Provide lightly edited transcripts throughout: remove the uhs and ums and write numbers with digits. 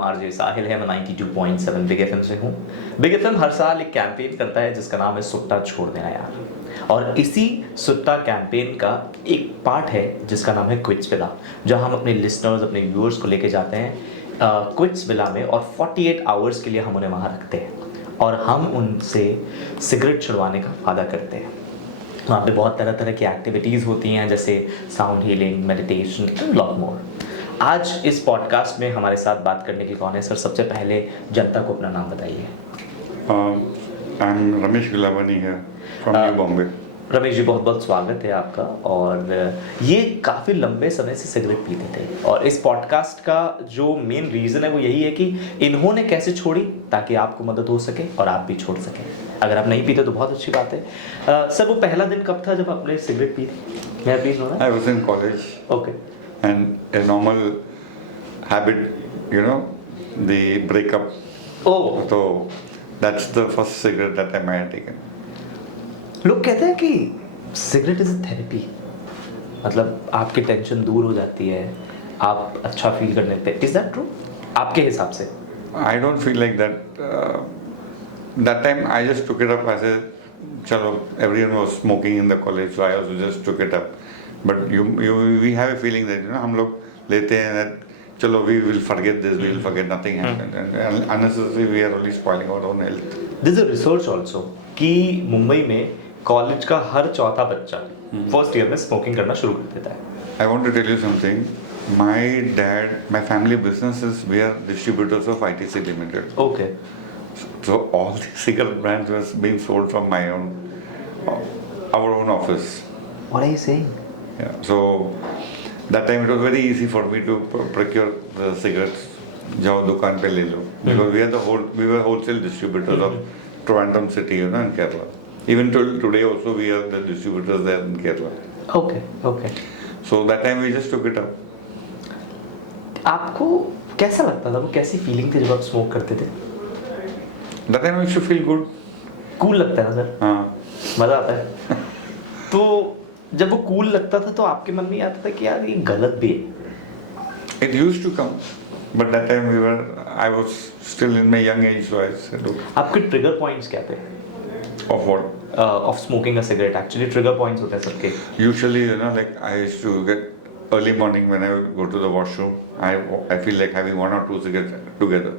नाम आरजे साहिल है, मैं 92.7 बिग एफएम से हूँ। बिग एफएम हर साल एक कैंपेन करता है जिसका नाम है सुट्टा छोड़ देना यार। और इसी सुट्टा कैंपेन का एक पार्ट है जिसका नाम है क्विट्स विला, जहाँ हम अपने लिसनर्स, अपने व्यूअर्स को लेके जाते हैं क्विट्स विला में, और 48 आवर्स के लिए हम उन्हें वहाँ रखते हैं और हम उनसे सिगरेट छुड़वाने का वादा करते हैं। वहाँ पे बहुत तरह तरह की एक्टिविटीज़ होती हैं, जैसे sound healing, meditation and lot more. आज इस पॉडकास्ट में हमारे साथ बात करने के लिए कौन है सर? सबसे पहले जनता को अपना नाम बताइए। आई एम रमेश गुलाबनी है फ्रॉम न्यू बॉम्बे। रमेश जी, बहुत बहुत स्वागत है आपका। और ये काफ़ी लंबे समय से सिगरेट पीते थे, और इस पॉडकास्ट का जो मेन रीज़न है वो यही है कि इन्होंने कैसे छोड़ी, ताकि आपको मदद हो सके और आप भी छोड़ सकें। अगर आप नहीं पीते तो बहुत अच्छी बात है। सर, वो पहला दिन कब था जब आपने सिगरेट पी थी? मैं please no. I was in college. Okay. And a normal habit, you know, the breakup. Oh. तो that's the first cigarette that I have taken. लोग कहते हैं कि सिगरेट इज अ थेरेपी, मतलब आपकी टेंशन दूर हो जाती है, आप अच्छा फील करने पे। इज दैट ट्रू आपके हिसाब से? I don't feel like that. That time I just took it up as a, चलो, everyone was smoking in the college, so I also just took it up. But you we have a feeling that, you know, हम लोग लेते हैं that, चलो, we will forget this, we will forget, nothing happened, and unnecessary we are only spoiling our own health. This is a research also कि मुंबई में कॉलेज का हर चौथा बच्चा फर्स्ट ईयर में स्मोकिंग करना शुरू कर देता है। I want to tell you something. My dad, my family business is, we are distributors of ITC Limited. Okay. So all the cigarette brands was being sold from my own, our own office. What are you saying? Yeah. So that time it was very easy for me to procure the cigarettes. जाओ दुकान पे ले लो. Because we were wholesale distributors of Trivandrum city, you know, in Kerala. Even till today also we are the distributors there in Kerala. Okay okay. So that time we just took it up. आपको कैसा लगता था? वो कैसी फीलिंग थी जब आप स्मोक करते थे? That time I used to feel good. Cool लगता है ना सर? हाँ. मजा आता है। तो जब वो कूल लगता था तो आपके मन में ये आता था कि यार ये गलत भी है? It used to come, but that time I was still in my young age, so I said, "Look, आपके ट्रिगर पॉइंट्स क्या थे of what?" Of smoking a cigarette? Actually trigger points होते हैं सबके। Usually, you know, like I used to get early morning when I would go to the washroom. I feel like having one or two cigarettes together,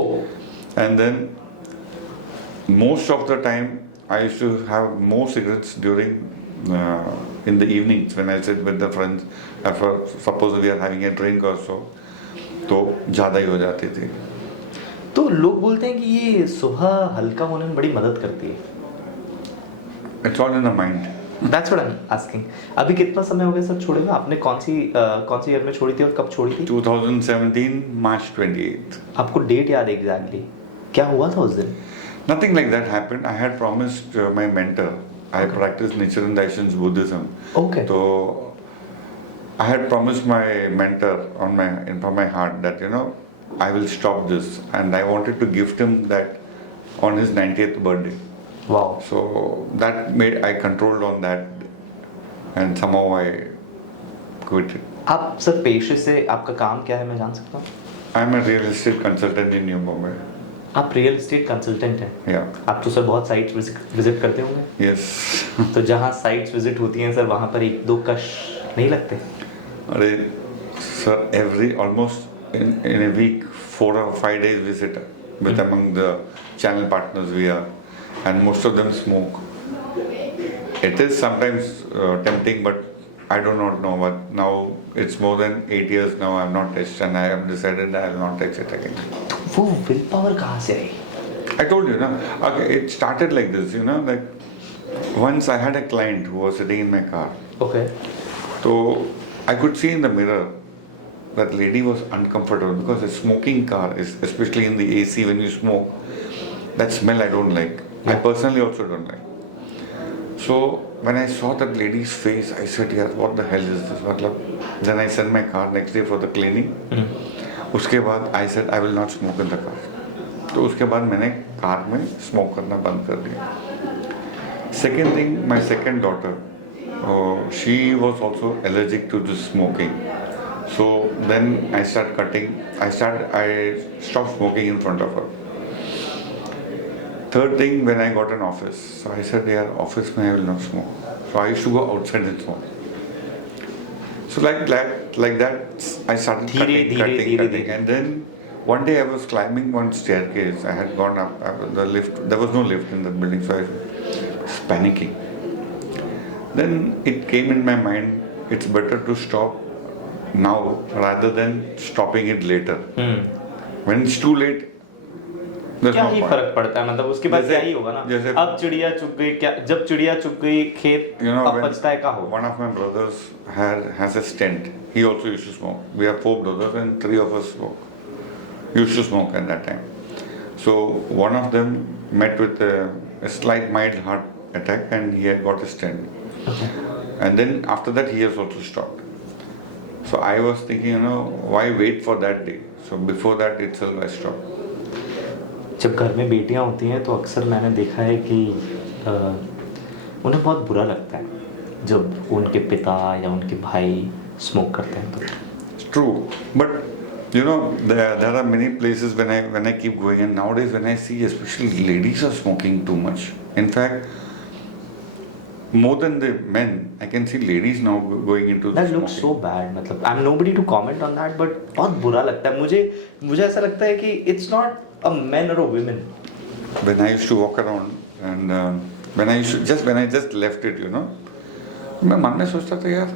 oh. and then most of the time I used to have more cigarettes during in the evenings when I sit with the friends. After, suppose we are having a drink or so, तो ज़्यादा ही हो जाती थी। तो लोग बोलते हैं कि ये सुबह हल्का होने में बड़ी मदद करती है। It's all in the mind. That's what I'm asking. अभी कितना समय हो गया सर छोड़े हुए? आपने कौन सी ईयर में छोड़ी थी और कब छोड़ी थी? 2017 March 28th. आपको डेट याद है एग्जैक्टली? क्या हुआ था उस दिन? Nothing like that happened. I had promised my mentor. I practice Nichiren Daishin's Buddhism. Okay. So I had promised my mentor from my heart that, you know, I will stop this, and I wanted to gift him that on his 90th birthday. Wow. So that made I controlled on that, and somehow I quit it. आप सर पेशे से आपका काम क्या है, मैं जान सकता हूँ? I'm a real estate consultant in New Bombay. आप रियल एस्टेट कंसल्टेंट हैं? Yeah. आप तो सर बहुत साइट्स विजिट करते होंगे। Yes. तो जहाँ साइट्स विजिट होती हैं सर, वहाँ पर एक दो कश नहीं लगते? अरे sir, almost in a week 4 or 5 days we sit with among the channel partners we are, and most of them smoke. It is sometimes tempting, but I do not know. But now it's more than 8 years now I have not touched, and I have decided that I will not touch it again. वो will power कहाँ से आई? I told you, no? Okay, it started like this, you know, like once I had a client who was sitting in my car. Okay. So I could see in the mirror that lady was uncomfortable because a smoking car is, especially in the AC when you smoke, that smell I don't like. I personally also don't like. So when I saw that lady's face, I said, "Yeah, what the hell is this?" Then I sent my car next day for the cleaning. उसके बाद I said I will not smoke in the car. तो उसके बाद मैंने कार में स्मोक करना बंद कर दिया. Second thing, my second daughter, she was also allergic to this smoking. So then I start cutting. I stopped smoking in front of her. Third thing, when I got an office, so I said, yeah, office mein I will not smoke. So I used to go outside and smoke. So like that, I started cutting. And then one day I was climbing one staircase. I had gone up the lift. There was no lift in the building, so I was panicking. Then it came in my mind, it's better to stop now rather than stopping it later. When it's too late, there's क्या no ही point. फर्क पड़ता है, मतलब उसके बाद क्या ही होगा ना। जैसे- अब चिड़िया चुग गई, क्या जब चिड़िया चुग गई खेत, अब when बचता है क्या हो। one of my brothers has a stent. He also used to smoke. We have 4 brothers and 3 of us used to smoke at that time. So one of them met with a slight mild heart attack and he had got a stent. And then after that he has also stopped. So I was thinking, why wait for that day? So before that itself I stopped. जब घर में बेटियां होती हैं तो अक्सर मैंने देखा है कि उन्हें बहुत बुरा लगता है जब उनके पिता या उनके भाई स्मोक करते हैं तो। It's true, but there are many places when I keep going, and nowadays when I see especially ladies are smoking too much. In fact, more than the men, I can see ladies now going into the That smoking. looks so bad, मतलब I'm nobody to comment on that, but बहुत बुरा लगता है मुझे ऐसा लगता है कि it's not a man or a woman. When I used to walk around and when I just left it, मैं मन में सोचता था यार,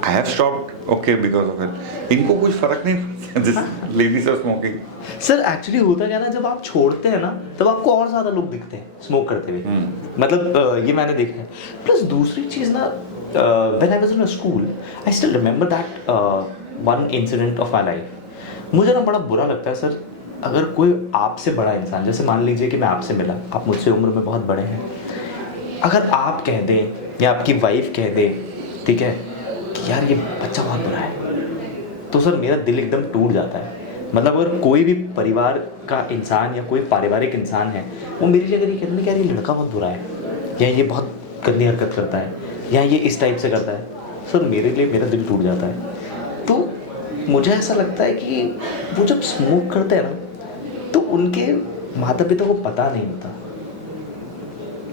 I have stopped, okay, because of it. इनको कुछ फर्क नहीं पड़ता, this ladies are smoking. Sir actually होता क्या ना, जब आप छोड़ते हैं ना तब आपको और ज्यादा लोग दिखते हैं स्मोक करते हुए। मतलब ये मैंने देखा है। प्लस दूसरी चीज ना, when I was in a school I still remember that one incident of my life. मुझे ना बड़ा बुरा लगता है सर, अगर कोई आपसे बड़ा इंसान, जैसे मान लीजिए कि मैं आपसे मिला, आप मुझसे उम्र में बहुत बड़े हैं, अगर आप कह दें या आपकी वाइफ कह दे, ठीक है, कि यार ये बच्चा बहुत बुरा है, तो सर मेरा दिल एकदम टूट जाता है। मतलब अगर कोई भी परिवार का इंसान या कोई पारिवारिक इंसान है, वो मेरे लिए अगर ये कहते हैं कि यार ये लड़का बहुत बुरा है, या ये बहुत गंदी हरकत करता है, या ये इस टाइप से करता है, सर मेरे लिए मेरा दिल टूट जाता है। तो मुझे ऐसा लगता है कि वो जब स्मोक करते हैं ना, तो उनके माता पिता को पता नहीं होता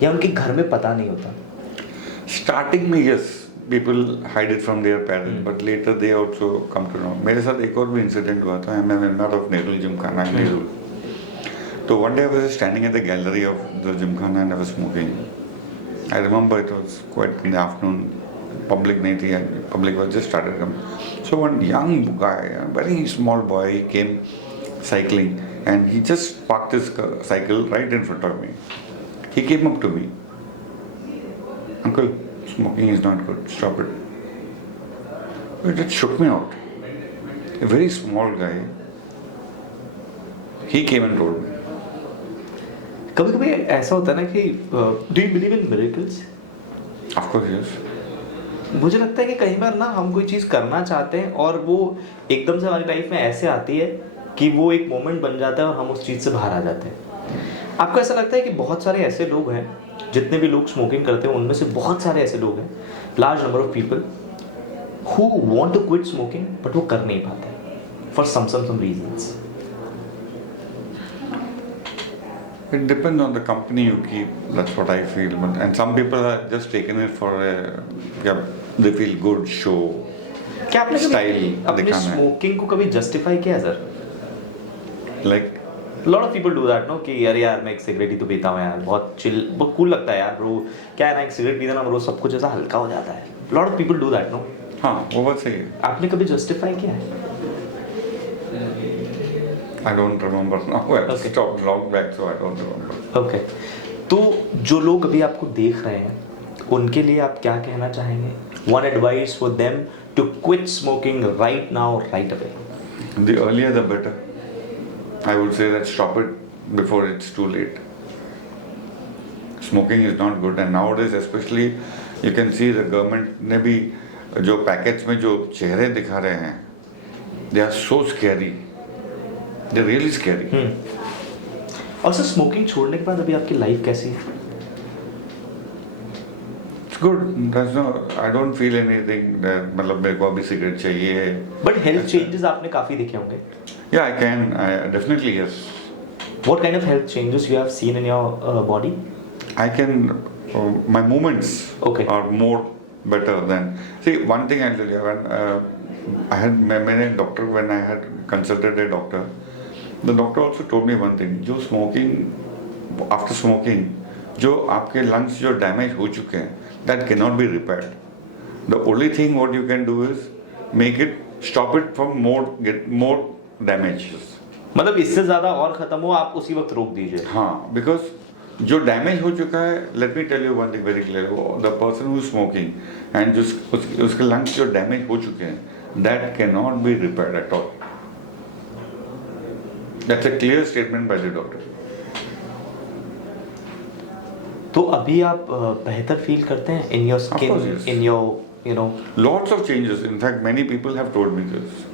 या उनके घर में पता नहीं होता। Starting में yes, people hide it from their parents, but later they also come to know. मेरे साथ एक और भी इंसिडेंट हुआ था। I'm a member of Nehru Gymkhana in Nehru. So one day I was standing at the gallery of the Gymkhana and I was smoking. I remember it was quite in the afternoon. Public नहीं थी, public was just started coming. So one young guy, a very small boy, he came cycling and he just parked his cycle right in front of me. He came up to me. Uncle, smoking is not good. Stop it. It shook me out. A very small guy. He came and told me. कभी कभी ऐसा होता है ना कि do you believe in miracles? Of course, yes. मुझे लगता है कि कई बार ना हम कोई चीज़ करना चाहते हैं और वो एकदम से हमारी लाइफ में ऐसे आती है कि वो एक मोमेंट बन जाता है और हम उस चीज़ से बाहर आ जाते हैं। आपको ऐसा लगता है कि बहुत सारे ऐसे लोग हैं, जितने भी लोग स्मोकिंग करते हैं उनमें से बहुत सारे ऐसे लोग हैं, large number of people who want to quit smoking but वो कर नहीं पाते for some reasons? It depends on the company you keep. That's what I feel. And some people are just taking it for they feel good show. क्या आपने Style कभी अपने दिखाना है। स्मोकिंग को कभी जस्टिफाई किया sir? Like lot of people do that no कि यार मैं एक सिगरेट ही तो पीता हूँ यार, बहुत चिल, बहुत कूल लगता है यार ब्रो, क्या है ना, एक सिगरेट पीता ना ब्रो सब कुछ ऐसा हल्का हो जाता है। Lot of people do that no. हाँ, वो बात सही है। आपने कभी जस्टिफाई किया है? I don't remember now. I Okay. stopped long back, so I don't remember. Okay तो जो लोग अभी आपको देख रहे हैं उनके लिए आप क्या कहना चाहेंगे? One advice for them to quit smoking right now, right away. The earlier the better. I would say that stop it before it's too late. Smoking is not good, and nowadays especially you can see the government ने भी जो पैकेट्स में जो चेहरे दिखा रहे हैं, they are so scary. They're really scary. और सर स्मोकिंग छोड़ने के बाद अभी आपकी लाइफ कैसी है? It's good. There's no, I don't feel anything that मतलब मेरे को अभी सिगरेट चाहिए. बट हेल्थ चेंजेस आपने काफी देखे होंगे. Yeah, I can. I definitely yes. What kind of health changes you have seen in your body? I can. My movements Okay. are more better than. See, one thing I'll tell you. When I had मैंने doctor, when I had consulted a doctor, the doctor also told me one thing. जो smoking, after smoking, जो आपके lungs जो damage हो चुके हैं, that cannot be repaired. The only thing what you can do is make it, stop it from get more damages. मतलब इससे ज्यादा और खत्म हो आप उसी वक्त रोक दीजिए. हाँ, because जो डैमेज हो चुका है, let me tell you one thing very clear, the person who is smoking and उसके लंग्स जो डैमेज हो चुके हैं, that can not be repaired at all. That's a clear statement by the doctor. तो अभी आप बेहतर फील करते हैं in your course, skin, yes. In your you know. Lots of changes, in fact many people have told me this.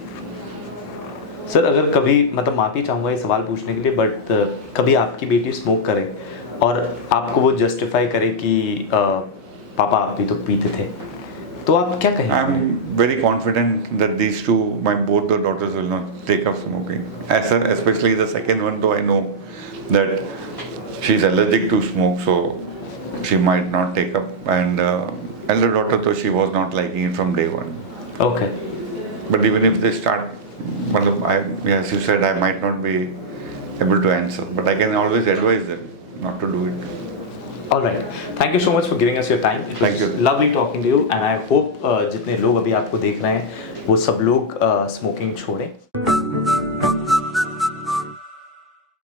Sir अगर कभी मतलब माफ़ी चाहूँगा ये सवाल पूछने के लिए, बट कभी आपकी बेटी स्मोक करे और आपको वो जस्टिफाई करे कि पापा आप भी तो पीते थे, तो आप क्या कहेंगे? I am very confident that these two my both the daughters will not take up smoking. Especially the second one, though I know that she's allergic to smoke, so she might not take up. And elder daughter, though she was not liking it from day one. Okay. But even if they start, as you said, I might not be able to answer, but I can always advise them not to do it. All right. Thank you so much for giving us your time. It was Thank you. Lovely talking to you, and I hope जितने लोग अभी आपको देख रहे हैं वो सब लोग स्मोकिंग छोड़ें.